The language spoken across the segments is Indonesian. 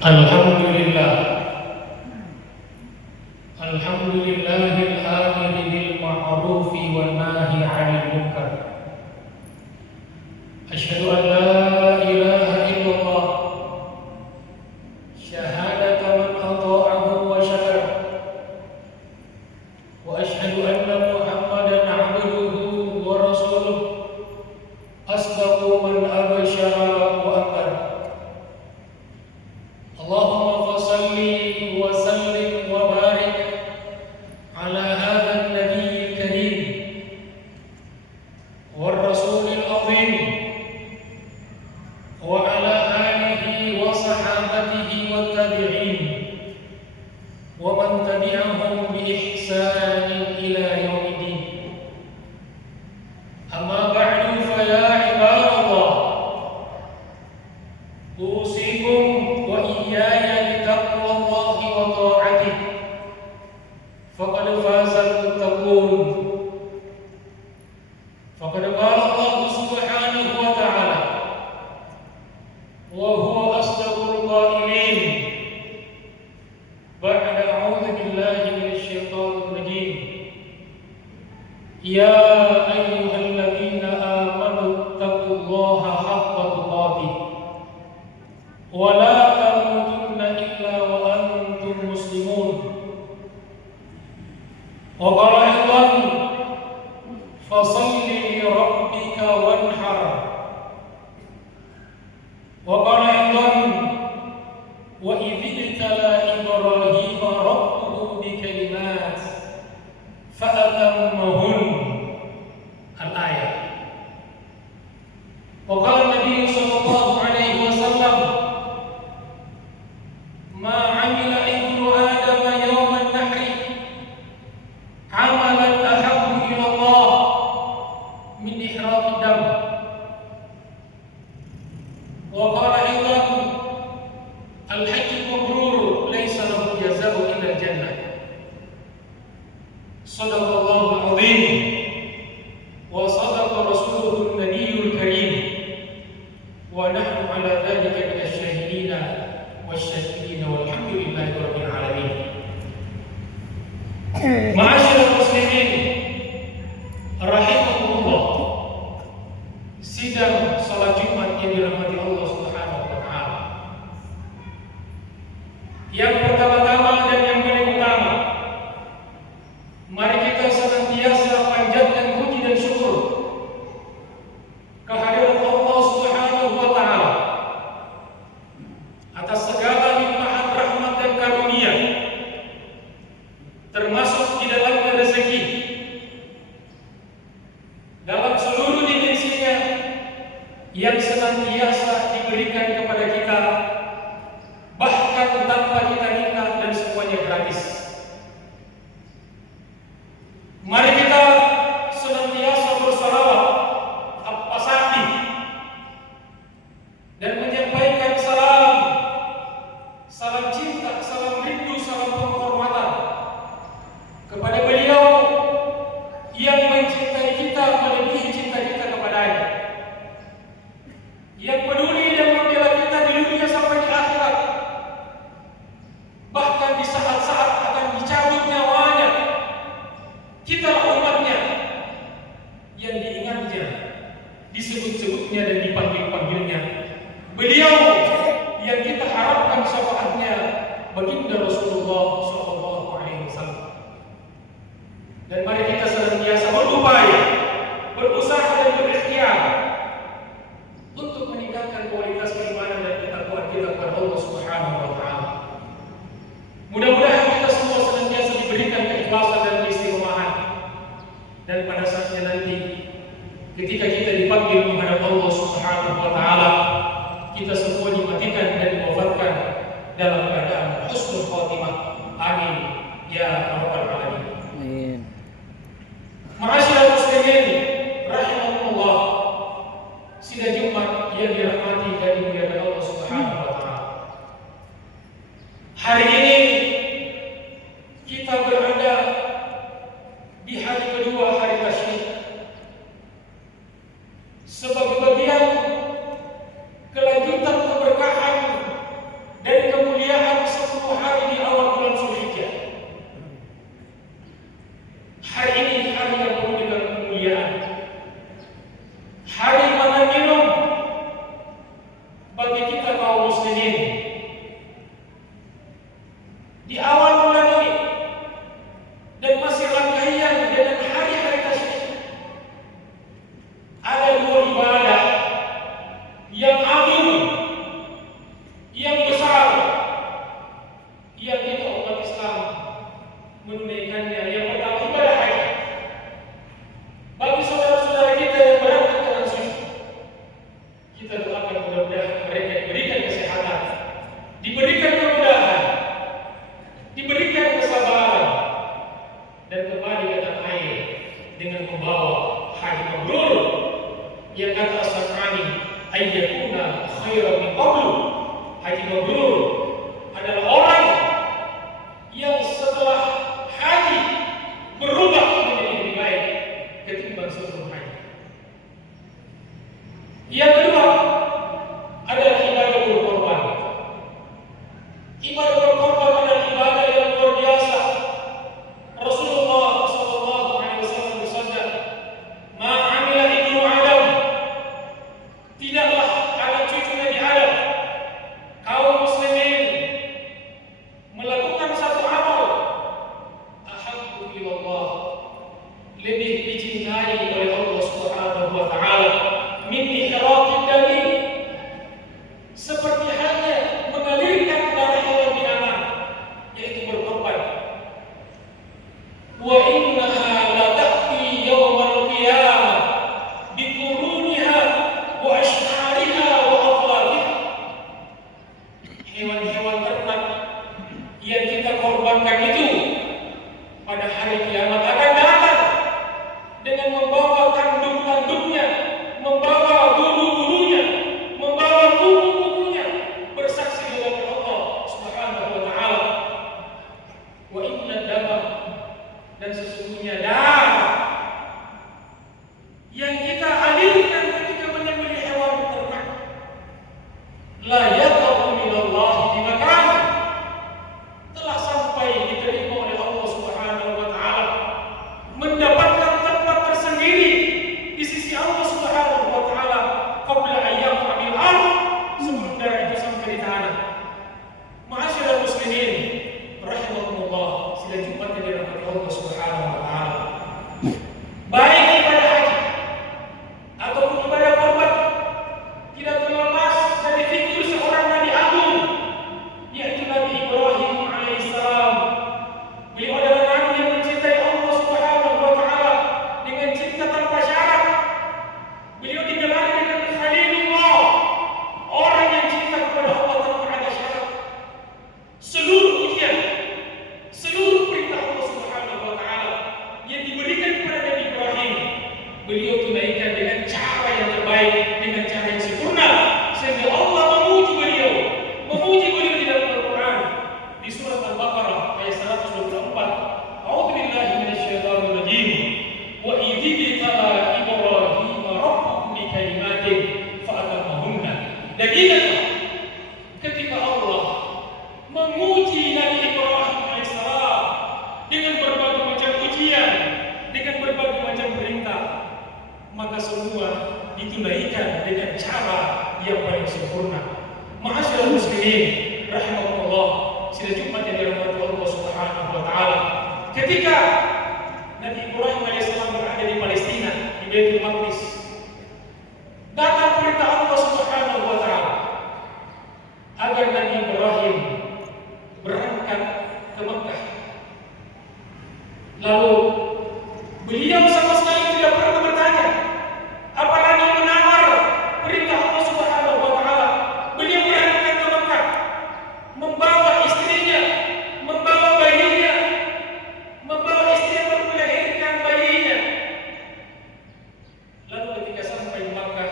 Alhamdulillah, Alhamdulillahil amiri bil ma'rufi wan nahi 'anil munkar. Asyhadu an la ilaha illallah syahadata man ata'ahu wa syakar. Wa asyhadu anna Muhammadan 'abduhu wa rasuluh asdaqu man absyara wa akbar. Allahumma fassalli wa sallim wa barik ala hadzal nabiyil karim war rasulil azim wa ala alihi wa sahabatihi wat tabi'in wa man tabi'ahum bi ihsanin ila yaumiddin. Amma ba'du, fa ya ibadallah, usikum wa iyaya bitaqwallahi wa ta'atihi, faqad fazal muttaqun. Faqad qala Allah subhanahu wa ta'ala wa huwa asdaqul qailin ba'da a'udzu billahi minasy syaithanir rajim. Ya ayyuhalladzina amanu taqullaha haqqa tuqatih wa la tamutunna illa wa antum muslimun. Wa qala aidan fasalli li rabbika wanhar. Wa qala aidan wa idh ibtala Ibrahima rabbuhu bi kalimat fa atammahun. Al-ayat. Wa qala Nabi sallallahu alaihi wasallam ma 'amila ibnu adam yawm an-nahr 'amalan ahabbu ila Allah min ihraq ad-dam. Wa qala aidan al-hajj al-mabrur laysa lahu jazaa'un illa al-jannah. Shadaqallahu al-'azim wa sadaqa rasuluhu an-nabiyyul karim wa nahnu 'ala dhalika min asy-syahidin wasy-syakirina walhamdulillahi rabbil alamin. Ma'asyiral muslimin rahimakumullah, sidang salat Jumat yang dirahmati Allah Subhanahu wa taala. Yang pertama-tama dan yang paling utama, mari kita senantiasa panjatkan puji dan syukur kehadirat Allah Subhanahu wa taala atas segala limpahan rahmat dan karunia, termasuk di dalamnya rezeki dalam seluruh dimensinya yang senantiasa diberikan kepada kita, bahkan tanpa kita minta, dan semuanya gratis. Mari kita senantiasa bersalawat al-pasati dan menyampaikan salam cinta, salam rindu, salam penghormatan kepada beliau yang mencintai kita melebihi cinta kita kepadanya, yang peduli dan membela kita di dunia sampai di akhirat, bahkan di saat-saat akan dicabut nyawanya. Kitalah umatnya yang diingatnya, disebut-sebutnya dan dipanggil-panggilnya. Beliau yang kita harapkan syafaatnya, baginda Rasulullah SAW. Dan mari kita senantiasa berupaya, berusaha dan berikhtiar untuk meningkatkan kualitas keimanan dan ketakwaan kita kepada Allah Subhanahu wa taala. Mudah-mudahan kita semua senantiasa diberikan keikhlasan dan keistiqomahan, dan pada saatnya nanti ketika kita dipanggil menghadap Allah Subhanahu wa taala, kita semua dimatikan dan diwafatkan dalam keadaan husnul khatimah. Amin ya rabbal alamin. Amin. Ma'asyiral muslimin rahimakumullah, sidang Jumat yang dirahmati dan dimuliakan Allah Subhanahu wa taala. Hari ini kita berada di hari kedua hari tasyrik, sebagai bagian kelanjutan keberkahan dari kemuliaan di awal bulan ini dan masih rangkaian dengan hari-hari tasyrik. Ada dua ibadah yang agung, yang besar, yang kita umat Islam menunaikannya. Yang pertama ibadah haji. Bagi saudara-saudara kita yang berangkat ke tanah suci, kita doakan mudah-mudahan mereka diberikan kesehatan, diberikan kemudahan, diberikan kesabaran, dan kembali ke tanah air dengan membawa haji mabrur yang kata As-San'ani ayyakuna khairan min qablu. Haji mabrur adalah orang yang setelah haji berubah menjadi lebih baik ketimbang sebelum haji. Yang kedua adalah ibadah berkorban. Ibadah berkorban adalah ibadah yang luar biasa. Rasulullah sallallahu alaihi wasallam bersabda, "Ma 'amila ibnu Adam," tidaklah anak cucu Nabi Adam, kaum muslimin melakukan satu amal ahabbu ilallah, lebih dicintai oleh Allah Subhanahu wa taala, min ihraqid dami, seperti halnya mengalirkan darah hewan binatang, yaitu berkorban. Wa innaha la ta'ti yawmal qiyamah biquruniha wa ash'ariha wa aflafiha. Hewan-hewan ternak yang kita korbankan itu pada hari kiamat akan datang dengan membawa kandung-kandungnya, membawa bulu-bulunya, membawa kuku-kukunya, bersaksi di hadapan Allah Subhanahu wa taala. Wa inna dama, dan sesungguhnya darah yang kita alirkan ketika menyembelih hewan ternak, la yaqau minallahi bimakan, telah sampai diterima oleh Allah Subhanahu wa taala, mendapatkan tempat tersendiri di sisi Allah Subhanahu wa taala qabla ayyam bil ard, sebelum darah itu sampai di tanah. Ma'asyiral muslimin rahimakumullah, sila Jumat yang dirahmati Allah Subhanahu wa taala. Baik ibadah haji ataupun ibadah korban tidak terlepas dari figur seorang nabi agung, yaitu Nabi Ibrahim alaihissalam. Beliau adalah nabi yang mencintai Allah Subhanahu wa taala dengan cinta tanpa syarat. Beliau digelari dengan Khalilullah, orang yang cinta kepada Allah tanpa ada syarat. Seluruh ujian, seluruh perintah Allah Subhanahu wa taala yang diberikan kepada Nabi Ibrahim, beliau tunaikan dengan cara yang terbaik, dengan cara yang sempurna, sehingga Allah memuji beliau di dalam Al-Quran di surat Al-Baqarah ayat 124. A'udzu billahi minasyaitonir rajim. Wa idh qala Ibrahim rabbuhu bi kalimatin fa atammahunna. Dan ingatlah ketika Allah menguji Nabi Ibrahim alaihissalam dengan berbagai macam ujian, dengan berbagai macam perintah, maka semua ditunaikan dengan cara yang paling sempurna. Ma'asyiral muslimin rahimakumullah, sila Jumat yang dirahmati Allah Subhanahu wa taala. Ketika Nabi Ibrahim alaihissalam berada di Palestina, di Baitul Maqdis, datang perintah Allah Subhanahu wa taala agar Nabi Ibrahim berangkat ke Mekah. Lalu beliau sama sekali tidak pernah bertanya, apalagi menawar perintah Allah Subhanahu wa taala. Beliau berangkat ke Mekah, membawa istrinya, membawa bayinya, membawa istri yang baru melahirkan bayinya. Lalu ketika sampai di Mekah,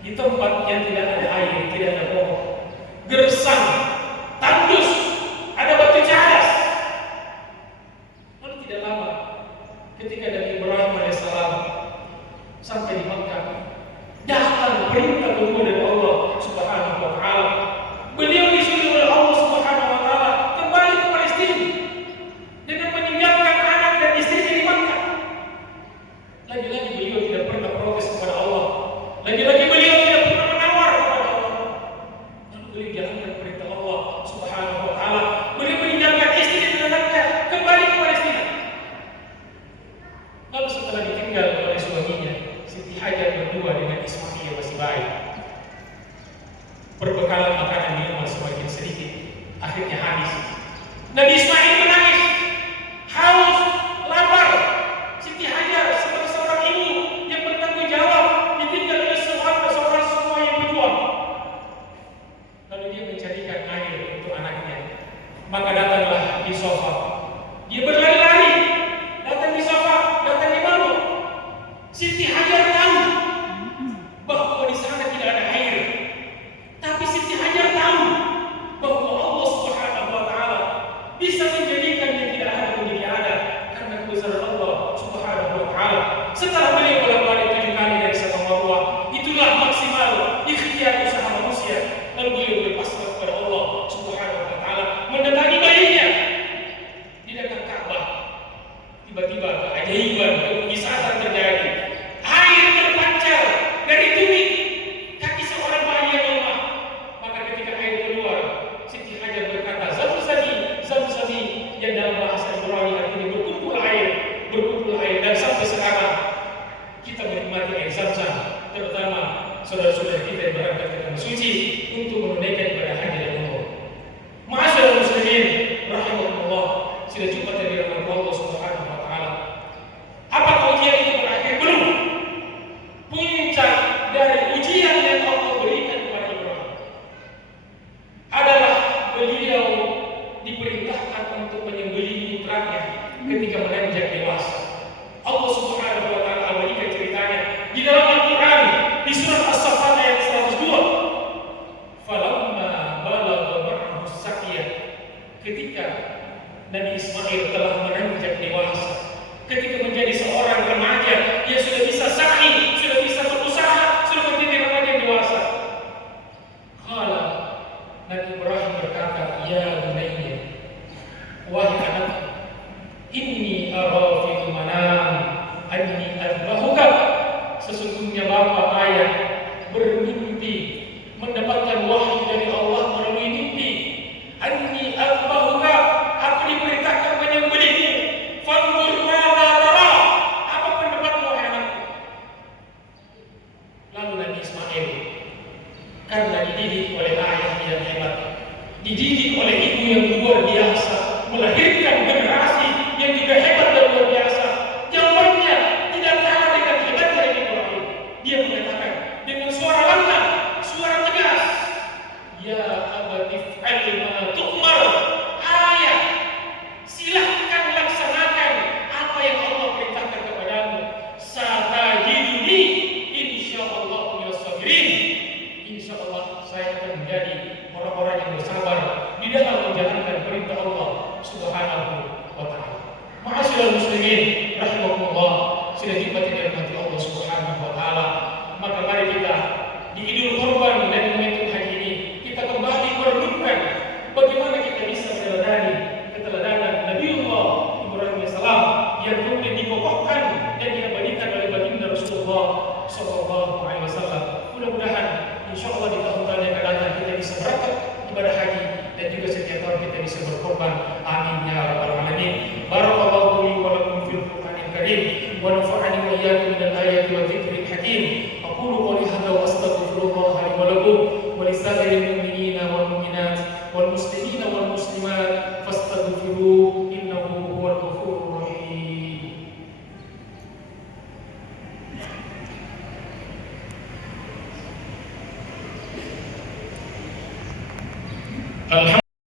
di tempat yang tidak ada air, tidak ada pohon, gersang, tandus, ada batu cadas. Lalu tidak lama Nabi Ismail menangis, haus, lapar. Siti Hajar sebagai seorang ibu yang bertanggung jawab ditinggal oleh seorang semua yang berjuang. Lalu dia mencarikan air untuk anaknya. Maka datanglah di sofa. Dia berlari-lari, datang di sofa, datang di bawah. Siti Hajar tahu bahwa di sana tidak ada air. Tapi Siti Hajar tahu bahwa Allah Subhanahu wa taala bisa menjadikan yang tidak ada menjadi ada karena kebesaran Allah Subhanahu wa taala. Setelah beliau bolak-balik 7 kali dari Sabang Marwa, itulah maksimal ikhtiar usaha manusia. Lalu beliau berpasrah kepada Allah Subhanahu wa taala, mendatangi bayinya di dekat Ka'bah. Tiba-tiba keajaiban, kemujizatan terjadi. Air terpancar dari tumit kaki seorang bayi yang lemah. Maka ketika air keluar, Siti Hajar berkata, Zamzami, yang dalam bahasa Ibrani artinya berkumpul air, dan sampai sekarang kita menikmati air Zamzam, terutama saudara-saudara kita yang berangkat ke tanah suci untuk menunaikan ibadah haji dan umroh. Ma'asyiral muslimin rahimakumullah, sudah jumpa dari Allah Subhanahu wa taala. Apakah ujian itu berakhir? Belum. Puncak dari ujian yang Allah berikan kepada Ibrahim adalah beliau diperintahkan untuk menyembelih putranya ketika menanjak dewasa. Allah Subhanahu wa taala berikan ceritanya di dalam Al-Qur'an di surat As-Saffat ayat 102. Falamma balagha ma'ahu as-sa'ya, ketika Nabi Ismail telah menanjak dewasa, ketika menjadi seorang remaja, dia sudah bisa sa'i, sudah bisa berusaha, sudah menjadi remaja dewasa. Qala, Nabi Ibrahim berkata, ya bunayya, wahai anak, inni ara fil manam anni adbahuka, sesungguhnya bapak ayah bermimpi mendapatkan wahyu dari Allah melalui mimpi. Anni adbahuka, aku diperintahkan menyembelihmu. Fanzur madza tara, apa pendapatmu wahai anakku? Lalu Nabi Ismail, karena dididik oleh ayah yang hebat, dididik oleh ibu yang luar biasa, melahirkan generasi yang juga hebat dan luar biasa. Jawabannya tidak kalah dengan hebatnya Nabi Ibrahim. Dia menyatakan dengan suara lantang, suara tegas, ya abati fa'al ma tu'mar. Ayah, silahkan laksanakan apa yang Allah perintahkan kepadamu. Satajiduni insyaallah minas sabirin. Insyaallah saya akan menjadi orang-orang yang bersabar di dalam menjalankan perintah Allah Subhanahu wa taala. Ma'asyiral muslimin rahimakumullah, sudah jumpa dengan hati Allah Subhanahu wa taala. Maka mari kita di Idul Kurban dan momentum haji ini kita kembali merenungkan bagaimana kita bisa meneladani keteladanan Nabiullah Ibrahim AS yang kemudian dikokohkan dan diabadikan oleh baginda Rasulullah sallallahu alaihi wasallam. Mudah-mudahan insyaallah di tahun-tahun yang akan datang kita bisa berangkat ibadah haji dan juga setiap tahun kita bisa berkorban. Amin ya rabbal alamin. Barakallahu li wa lakum fil Qur'anil karim wa nafa'ani wa iyyakum minal ayati wa dzikril hakim. Aqulu qawli hadza wa astaghfirullah li wa lakum wa lisa'iril mu'minina wal mu'minat wal muslimina wal muslimat fastaghfiruhu innahu huwal ghafurur rahim. Alhamdulillah